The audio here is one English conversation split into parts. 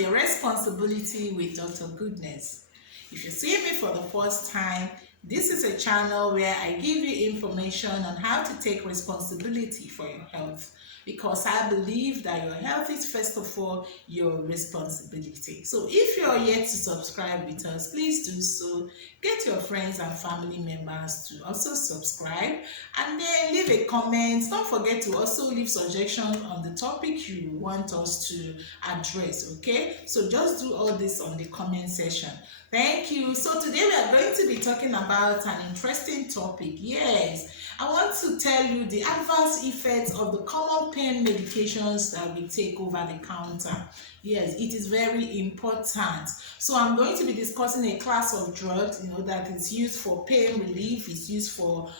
A Responsibility with Dr. Goodness. If you see me for the first time, this is a channel where I give you information on how to take responsibility for your health, because I believe that your health is first of all your responsibility. So if you're yet to subscribe with us, please do so. Get your friends and family members to also subscribe, and then leave a comment. Don't forget to also leave suggestions on the topic you want us to address. Okay, so just do all this on the comment section. Thank you. So today we are going to be talking about an interesting topic. Yes, I want to tell you the adverse effects of the common pain medications that we take over the counter. Yes, it is very important. So I'm going to be discussing a class of drugs, that is used for pain relief, it's used for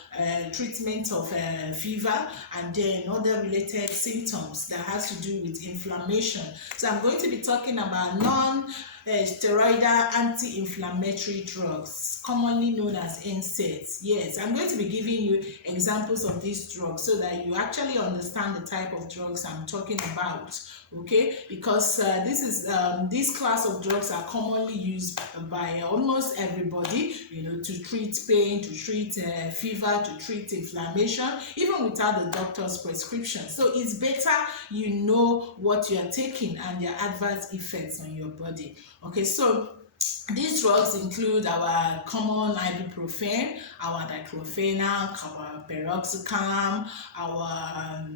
treatment of fever, and then other related symptoms that has to do with inflammation. So I'm going to be talking about non-steroidal anti-inflammatory drugs, commonly known as Nsaids. Yes, I'm going to be giving you examples of these drugs so that you actually understand the type of drugs I'm talking about. Okay, because this class of drugs are commonly used by almost everybody, to treat pain, to treat fever, to treat inflammation, even without the doctor's prescription. So it's better you know what you are taking and their adverse effects on your body. Okay, so these drugs include our common ibuprofen, our diclofenac, our peroxicam, our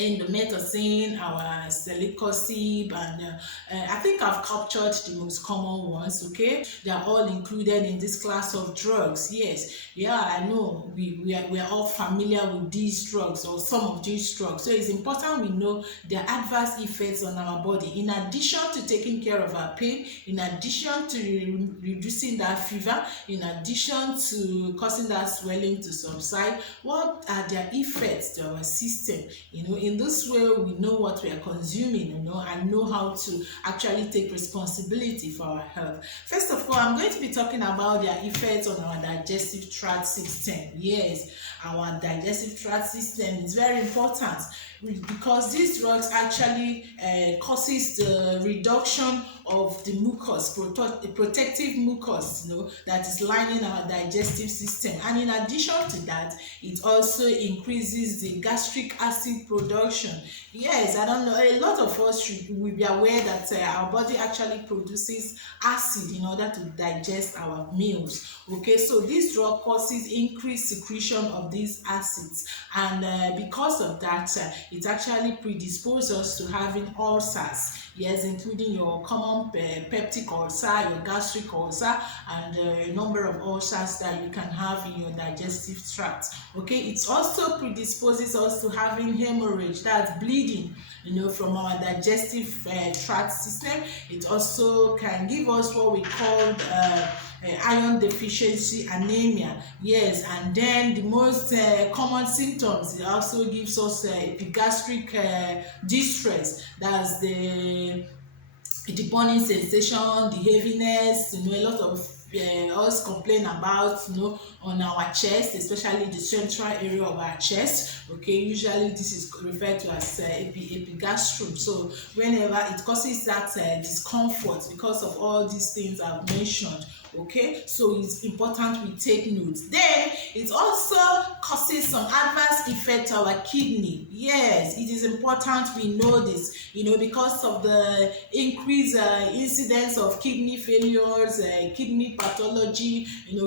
indomethacin, our celecoxib, and I think I've captured the most common ones. Okay, they are all included in this class of drugs. Yes, I know we are all familiar with these drugs, or some of these drugs. So it's important we know their adverse effects on our body, in addition to taking care of our pain, in addition to reducing that fever, in addition to causing that swelling to subside. What are their effects to our system? In this way, we know what we are consuming, and know how to actually take responsibility for our health. First of all, I'm going to be talking about their effects on our digestive tract system. Yes, our digestive tract system is very important, because these drugs actually causes the reduction of the mucus, protective mucus, that is lining our digestive system. And in addition to that, it also increases the gastric acid production. Yes, I don't know, a lot of us will be aware that our body actually produces acid in order to digest our meals. Okay, so this drug causes increased secretion of these acids, and because of that, it actually predisposes us to having ulcers. Yes, including your common peptic ulcer, your gastric ulcer, and a number of ulcers that you can have in your digestive tract. Okay, it also predisposes us to having hemorrhage, that's bleeding, from our digestive tract system. It also can give us what we call iron deficiency anemia. Yes, and then the most common symptoms, it also gives us epigastric distress. That's the burning sensation, the heaviness. A lot of us complain about, on our chest, especially the central area of our chest. Okay, usually this is referred to as epigastrum. So whenever it causes that discomfort because of all these things I've mentioned. Okay, so it's important we take notes. Then it also causes some adverse effect to our kidney. Yes, it is important we know this, because of the increased incidence of kidney failures, kidney pathology,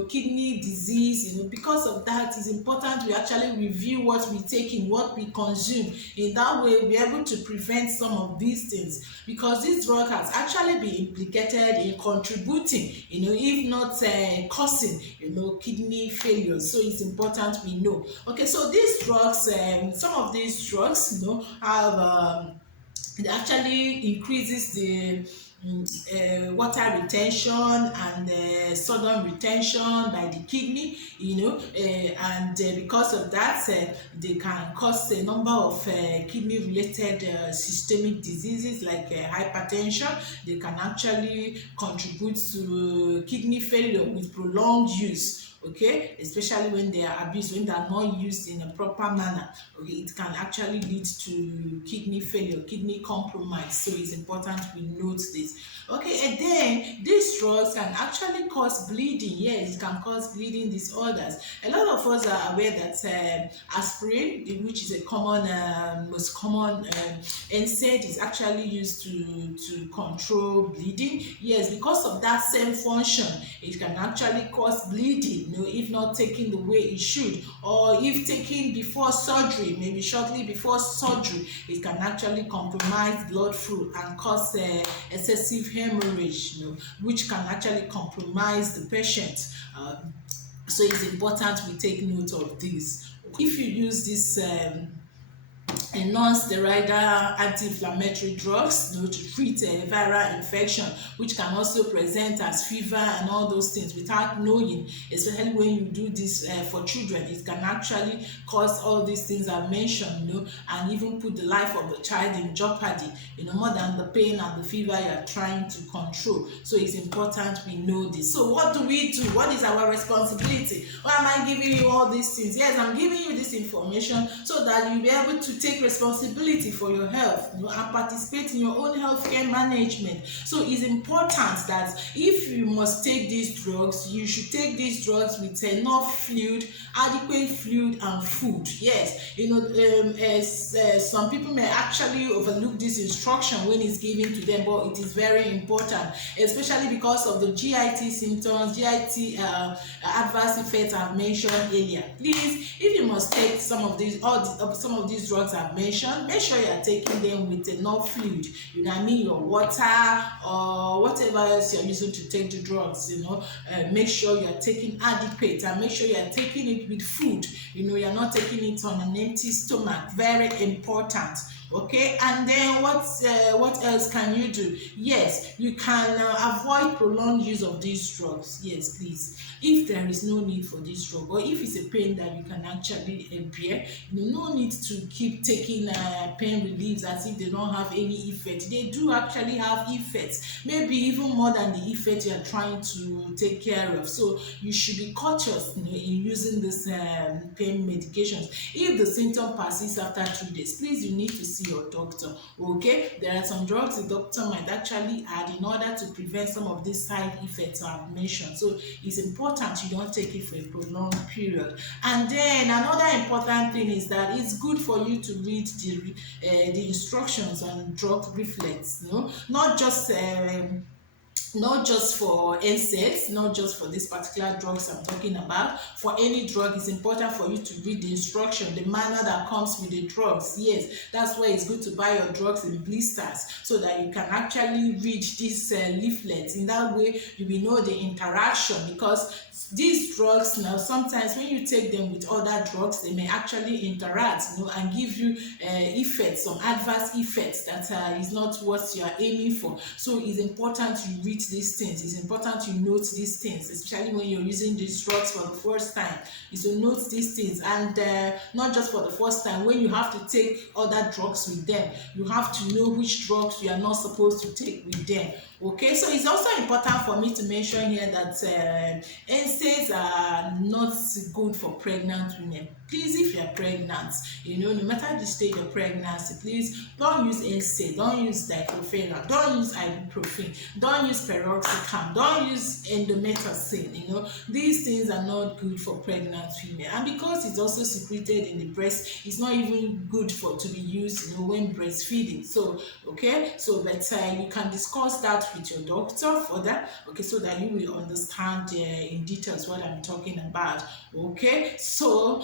kidney disease. Because of that, it's important we actually review what we take in, what we consume. In that way, we're able to prevent some of these things, because this drug has actually been implicated in contributing, if not causing, kidney failure. So it's important we know. Okay, so these drugs, some of these drugs, have it actually increases the water retention and sodium retention by the kidney, and because of that, they can cause a number of kidney related systemic diseases like hypertension. They can actually contribute to kidney failure with prolonged use. okay, especially when they are abused, when they are not used in a proper manner. Okay, it can actually lead to kidney failure, kidney compromise. So it's important we note this. Okay, and then these drugs can actually cause bleeding. Yes, it can cause bleeding disorders. A lot of us are aware that aspirin, which is a common, most common NSAID, is actually used to control bleeding. Yes, because of that same function, it can actually cause bleeding, if not taken the way it should, or if taken before surgery, maybe shortly before surgery, it can actually compromise blood flow and cause excessive hemorrhage, which can actually compromise the patient. So it's important we take note of this. If you use this and non-steroidal anti-inflammatory drugs, to treat a viral infection, which can also present as fever and all those things without knowing, especially when you do this for children. It can actually cause all these things I've mentioned, and even put the life of the child in jeopardy, more than the pain and the fever you are trying to control. So it's important we know this. So what do we do? What is our responsibility? Why am I giving you all these things? Yes, I'm giving you this information so that you'll be able to take responsibility for your health, and participate in your own healthcare management. So it's important that if you must take these drugs, you should take these drugs with enough fluid, adequate fluid and food. Yes, some people may actually overlook this instruction when it's given to them, but it is very important, especially because of the GIT symptoms, GIT adverse effects I've mentioned earlier. Please, if you must take some of these drugs I've mentioned, make sure you are taking them with enough fluid. Your water or whatever else you're using to take the drugs. Make sure you are taking adequate, and make sure you are taking it with food. You're not taking it on an empty stomach. Very important. Okay, and then what else can you do? Yes, you can avoid prolonged use of these drugs. Yes, please. If there is no need for this drug, or if it's a pain that you can actually bear, no need to keep taking pain reliefs as if they don't have any effect. They do actually have effects, maybe even more than the effect you are trying to take care of. So you should be cautious in using this pain medications. If the symptom persists after 2 days, please, you need to see your doctor. Okay, there are some drugs the doctor might actually add in order to prevent some of these side effects I've mentioned. So it's important you don't take it for a prolonged period. And then another important thing is that it's good for you to read the instructions on drug leaflets, not just for NSAIDs, not just for these particular drugs I'm talking about. For any drug, it's important for you to read the instruction, the manner that comes with the drugs. Yes, that's why it's good to buy your drugs in blisters, so that you can actually read these leaflets. In that way, you will know the interaction, because these drugs now, sometimes when you take them with other drugs, they may actually interact, and give you effects, some adverse effects that is not what you are aiming for. So it's important you read these things. It's important you note these things, especially when you're using these drugs for the first time. You should note these things, and not just for the first time. When you have to take other drugs with them, you have to know which drugs you are not supposed to take with them. Okay, so it's also important for me to mention here that NSAIDs are not good for pregnant women. Please, if you're pregnant, no matter the stage of pregnancy, please don't use NSAID, don't use diclofenac, don't use ibuprofen, don't use peroxicam, don't use endomethacin. These things are not good for pregnant women, and because it's also secreted in the breast, it's not even good to be used, when breastfeeding. So okay, so but you can discuss that with your doctor further, okay, so that you will understand in details what I'm talking about. Okay, so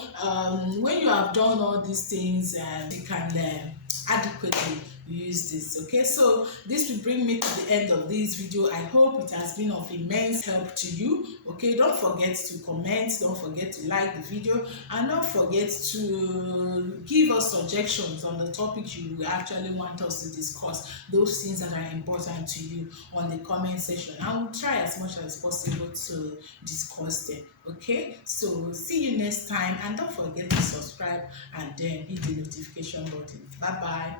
when you have done all these things, you can adequately use this. Okay, so this will bring me to the end of this video. I hope it has been of immense help to you. Okay, don't forget to comment, don't forget to like the video, and don't forget to give us suggestions on the topic you actually want us to discuss, those things that are important to you, on the comment section. I will try as much as possible to discuss them. Okay, so see you next time, and don't forget to subscribe and then hit the notification button. Bye bye.